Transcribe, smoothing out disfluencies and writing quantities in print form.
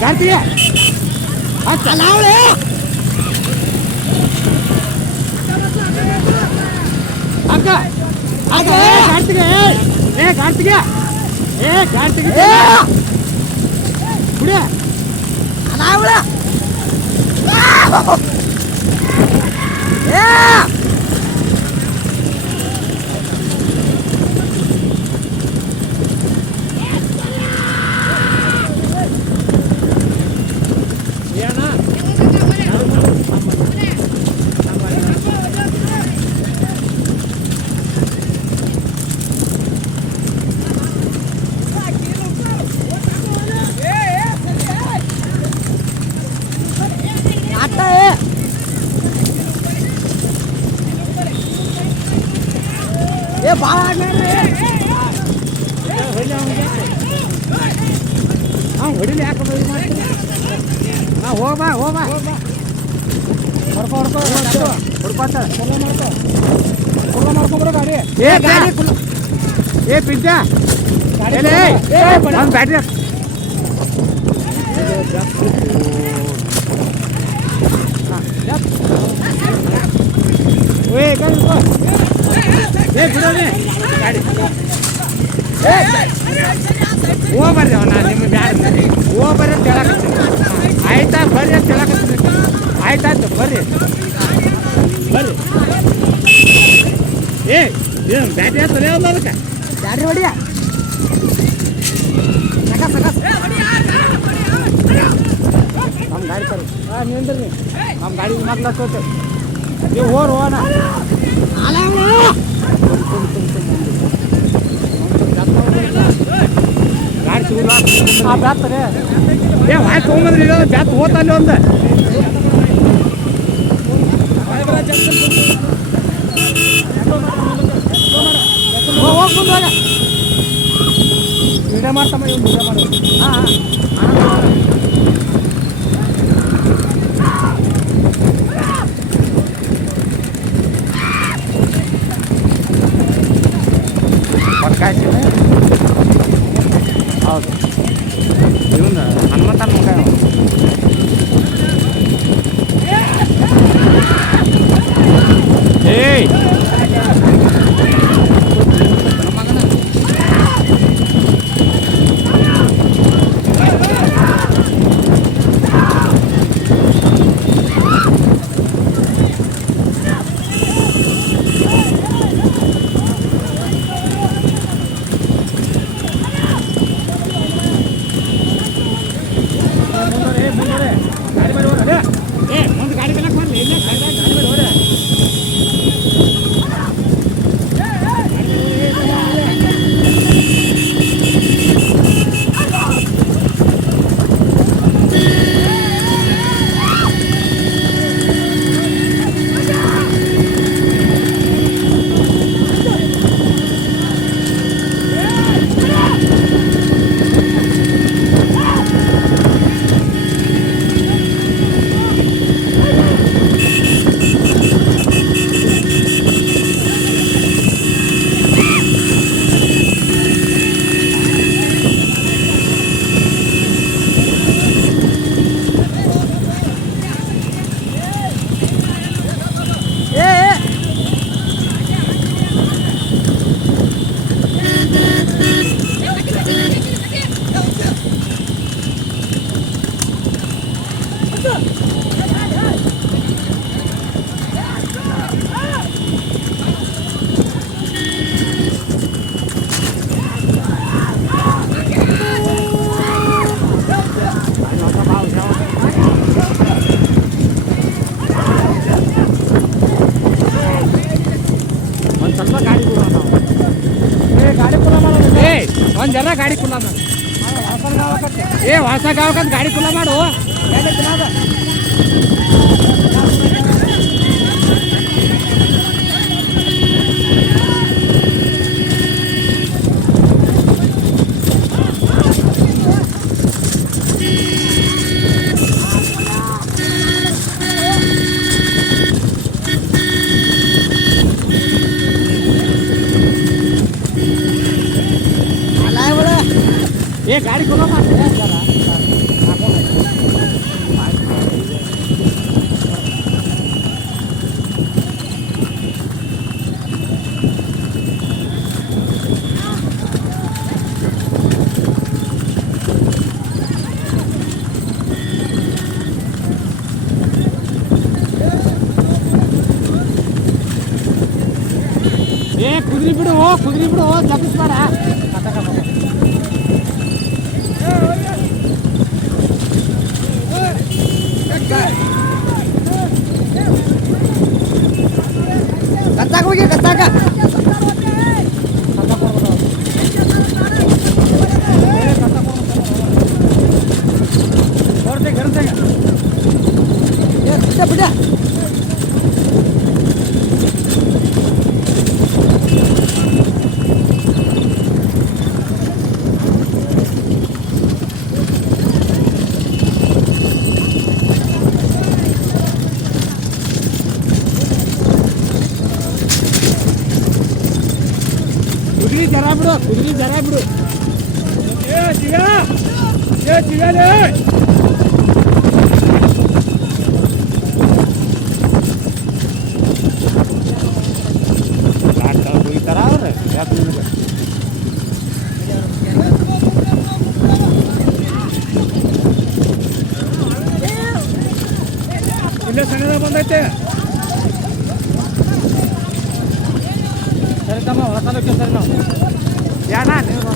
ಜಾಸ್ತಿ ಅಕ್ಕ ಅಕ್ಕ ಕಾರ್ತಿಗೆ ಕಾರ್ತಿಗೆ ಕಾರ್ತಿಗೆ ಬಿಡಿ ಅಲ್ಲ ಹೊಡಿಲಿ ಯಾಕೆ ಹೋಗ್ಬಾ ಹೋಗ್ಬಾ ಮಾಡ್ಕೊಬರೋ ಗಾಡಿ ಏ ಪಿಜ್ಜಾ ಬ್ಯಾಟ್ರಿ ಬಿಡೋನಿ ಗಾಡಿ ಹೋಗ್ಬರ್ರಿ ನಾನು ನಿಮ್ಗೆ ಬ್ಯಾಡ ಹೋಗ್ಬರ್ರಿ ಅಂತ ಹೇಳಕತ್ತೀನಿ ಆಯ್ತಾ ಬರ್ರಿ ಅಂತ ಹೇಳಕತ್ತೀನಿ ಆಯ್ತಾಯ್ತು ಬರ್ರಿ ಬರ್ರಿ ಏನು ಬ್ಯಾಟ್ರಿ ಹತ್ತಲೇ ಅಲ್ಲ ಅದಕ್ಕೆ ಬ್ಯಾಟ್ರಿ ಹೊಡಿಯ ನಮ್ಮ ಗಾಡಿ ತರು ನಿಂದ್ರಿ ನಮ್ಮ ಗಾಡಿ ಮಗ್ಲತ್ತೋತು ನೀವು ಹೋಗೋಣ ಗಾಡಿ ಸಿಗುಲ್ಲ ಬ್ಯಾತ್ತಾರೆ ವಾಯ್ ತೊಗೊಂಬಂದ್ರಿ ಬ್ಯಾತ್ ಹೋತಲ್ಲಿ ಒಂದು ಹೋಗ್ಬಂದಾಗ ವಿಡಿಯೋ ಮಾಡ್ತಮ್ಮ ಇವ್ನು ವಿಡಿಯೋ ಮಾಡಿ ಪಕ್ಕಾಯ್ತು ಹೌದು ಇವನು ಹನುಮಂತನ ಮಗ ಏಯ್ ಒಂದು ಜನ ಗಾಡಿ ಕುಲ್ಲ ಮಾಡು ಹೊಸ ಗಾವಕಂತ ಗಾಡಿ ಕುಲ್ಲ ಮಾಡು ये गाड़ी खोलो मत ಕುದುರೆ ಬಿಡು ಜಪಿಸ್ಬೇಡ. ಕತ್ತಾಕ ಹೋಗಿ ಕತ್ತಾಕ ಬಿಡ ಕುದುರೆ ಜರ ಬಿಡು ಹೋಗ್ತಾರ ಅವ್ರೆ ಇಲ್ಲೇ ಸಣ್ಣದ ಬಂದೈತೆ. ಸರಿ ತಮ್ಮ ಹೊಸಲಕ್ಕೆ ಸರಿ ನಾವು ಯಾಣ ನೀವು